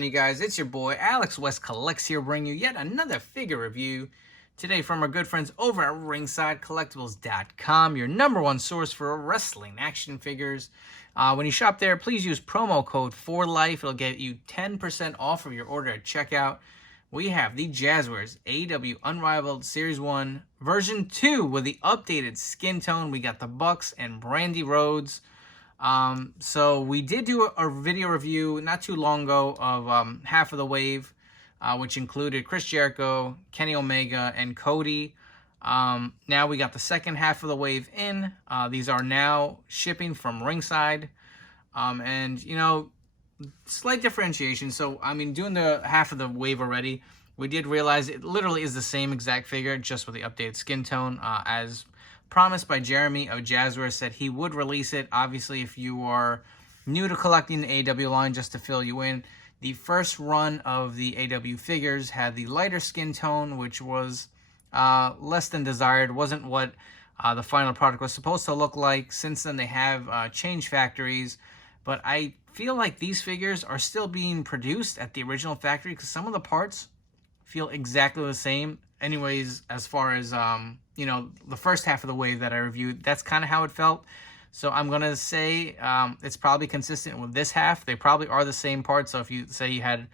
on, you guys? It's your boy Alex West Collects here, bringing you yet another figure review today from our good friends over at ringsidecollectibles.com, your #1 source for wrestling action figures. When you shop there, please use promo code 4LIFE. It'll get you 10% off of your order at checkout. We have the Jazwares AEW Unrivaled Series 1 version 2 with the updated skin tone. We got the Bucks and Brandi Rhodes. So we did do a video review not too long ago of Half of the Wave, which included Chris Jericho, Kenny Omega, and Cody. Now we got the second Half of the Wave in. These are now shipping from Ringside. And, you know, slight differentiation. So, I mean, doing the Half of the Wave already, we did realize it literally is the same exact figure, just with the updated skin tone, as promised by Jeremy of Jazwares. Said he would release it. Obviously, if you are new to collecting the AEW line, just to fill you in, the first run of the AEW figures had the lighter skin tone, which was less than desired. Wasn't what the final product was supposed to look like. Since then, they have changed factories, but I feel like these figures are still being produced at the original factory because some of the parts feel exactly the same. Anyways, as far as, you know, the first Half of the Wave that I reviewed, that's kind of how it felt. So I'm going to say it's probably consistent with this half. They probably are the same parts. So if you say you had, you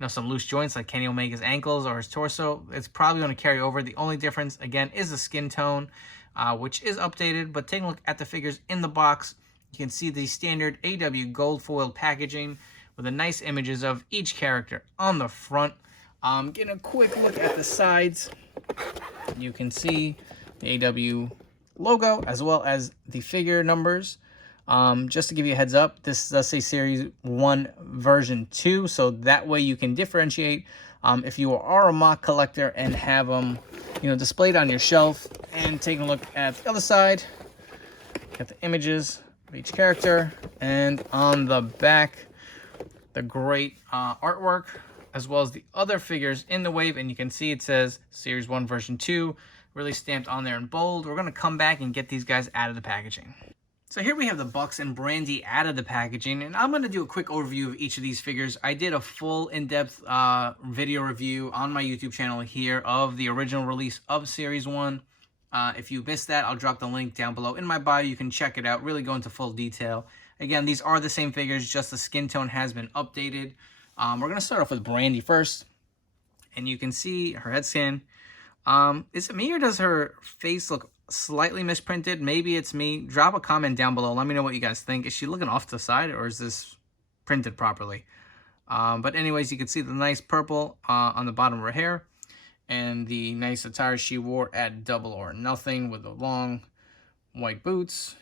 know, some loose joints like Kenny Omega's ankles or his torso, it's probably going to carry over. The only difference, again, is the skin tone, which is updated. But taking a look at the figures in the box, you can see the standard AEW gold foil packaging with the nice images of each character on the front. Getting a quick look at the sides, you can see the AEW logo as well as the figure numbers. Just to give you a heads up, this does say Series 1 version 2, so that way you can differentiate if you are a mock collector and have them, you know, displayed on your shelf. And taking a look at the other side, got the images of each character, and on the back, the great artwork, as well as the other figures in the wave. And you can see it says Series 1 version 2, really stamped on there in bold. We're going to come back and get these guys out of the packaging. So here we have the Bucks and Brandi out of the packaging, and I'm going to do a quick overview of each of these figures. I did a full in-depth video review on my YouTube channel here of the original release of Series 1. If you missed that, I'll drop the link down below in my bio. You can check it out, really go into full detail. Again, these are the same figures, just the skin tone has been updated. We're going to start off with Brandi first, and you can see her head scan. Is it me or does her face look slightly misprinted? Maybe it's me. Drop a comment down below. Let me know what you guys think. Is she looking off to the side, or is this printed properly? But anyways, you can see the nice purple on the bottom of her hair, and the nice attire she wore at Double or Nothing with the long white boots.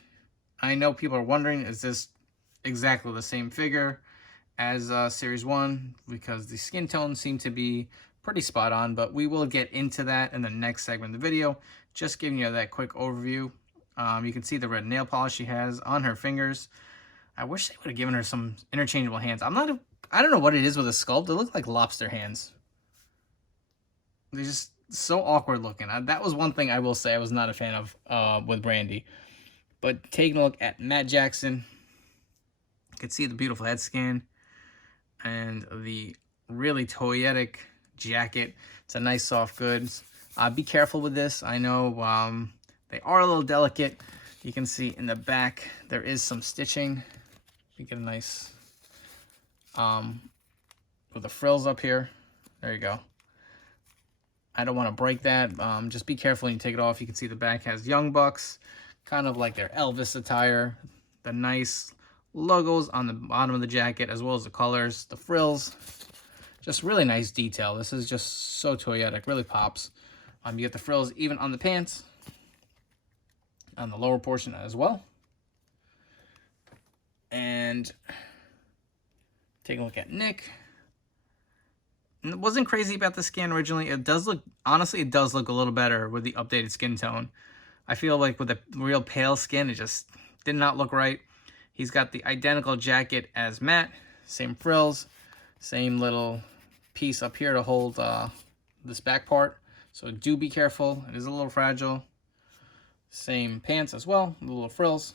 I know people are wondering, is this exactly the same figure as Series 1, because the skin tones seem to be pretty spot on, but we will get into that in the next segment of the video. Just giving you that quick overview. You can see the red nail polish she has on her fingers. I wish they would have given her some interchangeable hands. I don't know what it is with the sculpt. They look like lobster hands. They're just so awkward looking. That was one thing I will say I was not a fan of with Brandi. But taking a look at Matt Jackson, you can see the beautiful head scan and the really toyetic jacket. It's a nice soft goods. Be careful with this. I know they are a little delicate. You can see in the back there is some stitching. You get a nice with the frills up here. There you go. I don't want to break that. Just be careful when you take it off. You can see the back has Young Bucks, kind of like their Elvis attire. The nice logos on the bottom of the jacket, as well as the colors, the frills. Just really nice detail. This is just so toyetic, really pops. You get the frills even on the pants, on the lower portion as well. And take a look at Nick. And it wasn't crazy about the skin originally. It does look, honestly, it does look a little better with the updated skin tone. I feel like with the real pale skin, it just did not look right. He's got the identical jacket as Matt, same frills, same little piece up here to hold this back part. So do be careful. It is a little fragile. Same pants as well, the little frills.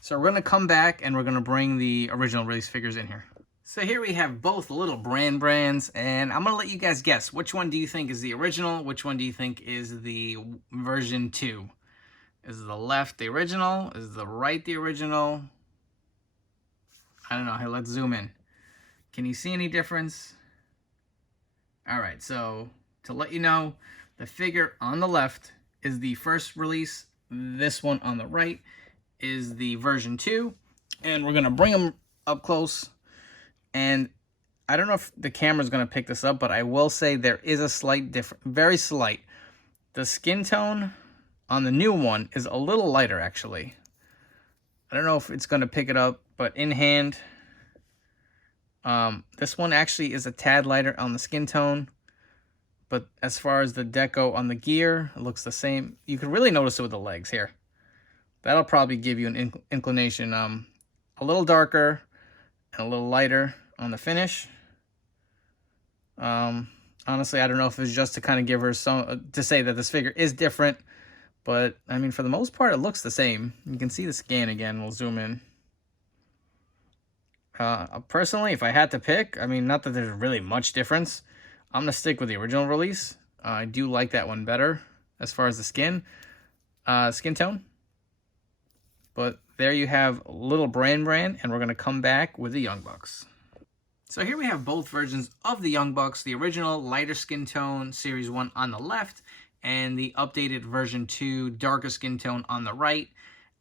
So we're going to come back and we're going to bring the original release figures in here. So here we have both little brands, and I'm going to let you guys guess. Which one do you think is the original? Which one do you think is the version 2? Is the left the original? Is the right the original? I don't know. Here, let's zoom in. Can you see any difference? All right, so to let you know, the figure on the left is the first release. This one on the right is the version 2. And we're going to bring them up close. And I don't know if the camera's going to pick this up, but I will say there is a slight difference, very slight. The skin tone on the new one is a little lighter, actually. I don't know if it's going to pick it up, but in hand, this one actually is a tad lighter on the skin tone. But as far as the deco on the gear, it looks the same. You can really notice it with the legs here. That'll probably give you an inclination. A little darker and a little lighter on the finish. Honestly, I don't know if it's just to kind of give her some, to say that this figure is different. But, I mean, for the most part, it looks the same. You can see the scan again. We'll zoom in. Personally, if I had to pick, I mean, not that there's really much difference. I'm going to stick with the original release. I do like that one better as far as the skin tone. But there you have little brand, and we're going to come back with the Young Bucks. So here we have both versions of the Young Bucks, the original lighter skin tone Series 1 on the left, and the updated version 2 darker skin tone on the right.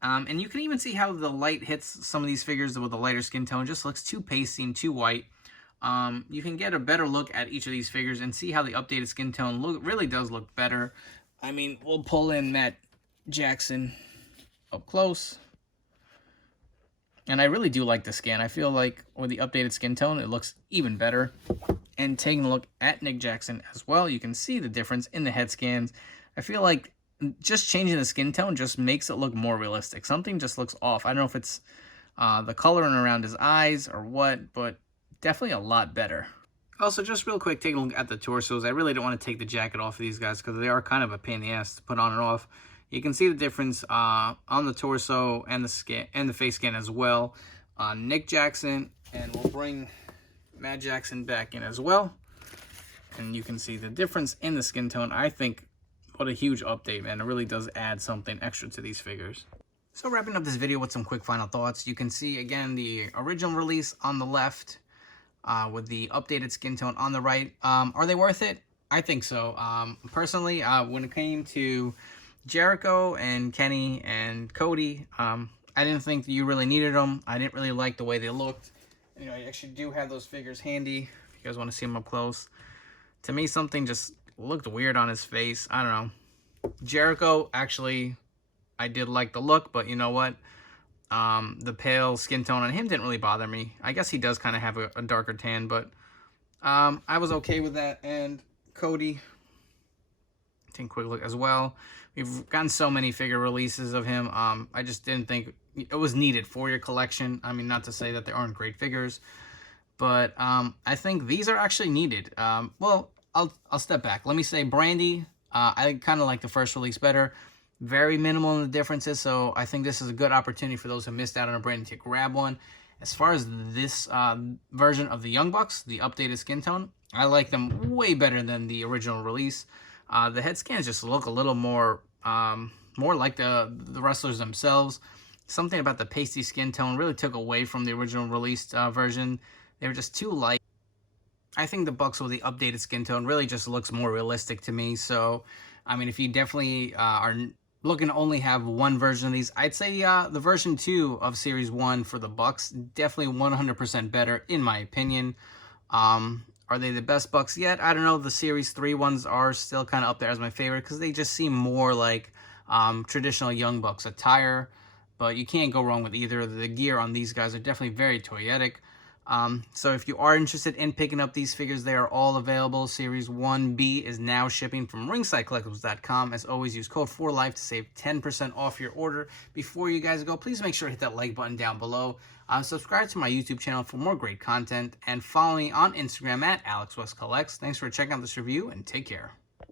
And you can even see how the light hits some of these figures with the lighter skin tone. Just looks too pasty and too white. You can get a better look at each of these figures and see how the updated skin tone really does look better. I mean, we'll pull in Matt Jackson up close. And I really do like the scan. I feel like with the updated skin tone, it looks even better. And taking a look at Nick Jackson as well, you can see the difference in the head scans. I feel like just changing the skin tone just makes it look more realistic. Something just looks off. I don't know if it's the coloring around his eyes or what, but definitely a lot better. Also, just real quick, take a look at the torsos. I really don't want to take the jacket off of these guys because they are kind of a pain in the ass to put on and off. You can see the difference on the torso and the skin and the face scan as well. Nick Jackson, and we'll bring Matt Jackson back in as well. And you can see the difference in the skin tone. I think what a huge update, man. It really does add something extra to these figures. So wrapping up this video with some quick final thoughts. You can see, again, the original release on the left with the updated skin tone on the right. Are they worth it? I think so. Personally, when it came to Jericho and Kenny and Cody, I didn't think that you really needed them. I didn't really like the way they looked. You know, I actually do have those figures handy if you guys want to see them up close. To me, something just looked weird on his face. I don't know. Jericho, actually, I did like the look, but you know what? The pale skin tone on him didn't really bother me. I guess he does kind of have a darker tan, but I was okay with that. And Cody, take a quick look as well. We've gotten so many figure releases of him. I just didn't think it was needed for your collection. I mean, not to say that there aren't great figures, but I think these are actually needed. Well, I'll step back. Let me say Brandi. I kind of like the first release better. Very minimal in the differences, so I think this is a good opportunity for those who missed out on a Brandi to grab one. As far as this version of the Young Bucks, the updated skin tone, I like them way better than the original release. The head scans just look a little more like the wrestlers themselves. Something about the pasty skin tone really took away from the original released version. They were just too light. I think the Bucks with the updated skin tone really just looks more realistic to me. So, I mean, if you definitely are looking to only have one version of these, I'd say the version 2 of Series 1 for the Bucks, definitely 100% better in my opinion. Are they the best Bucks yet? I don't know. The Series 3 ones are still kind of up there as my favorite because they just seem more like traditional Young Bucks attire. But you can't go wrong with either. The gear on these guys are definitely very toyetic. So if you are interested in picking up these figures, they are all available. Series 1B is now shipping from ringsidecollectibles.com. As always, use code 4LIFE to save 10% off your order. Before you guys go, please make sure to hit that like button down below. Subscribe to my YouTube channel for more great content. And follow me on Instagram at AlexWestCollects. Thanks for checking out this review, and take care.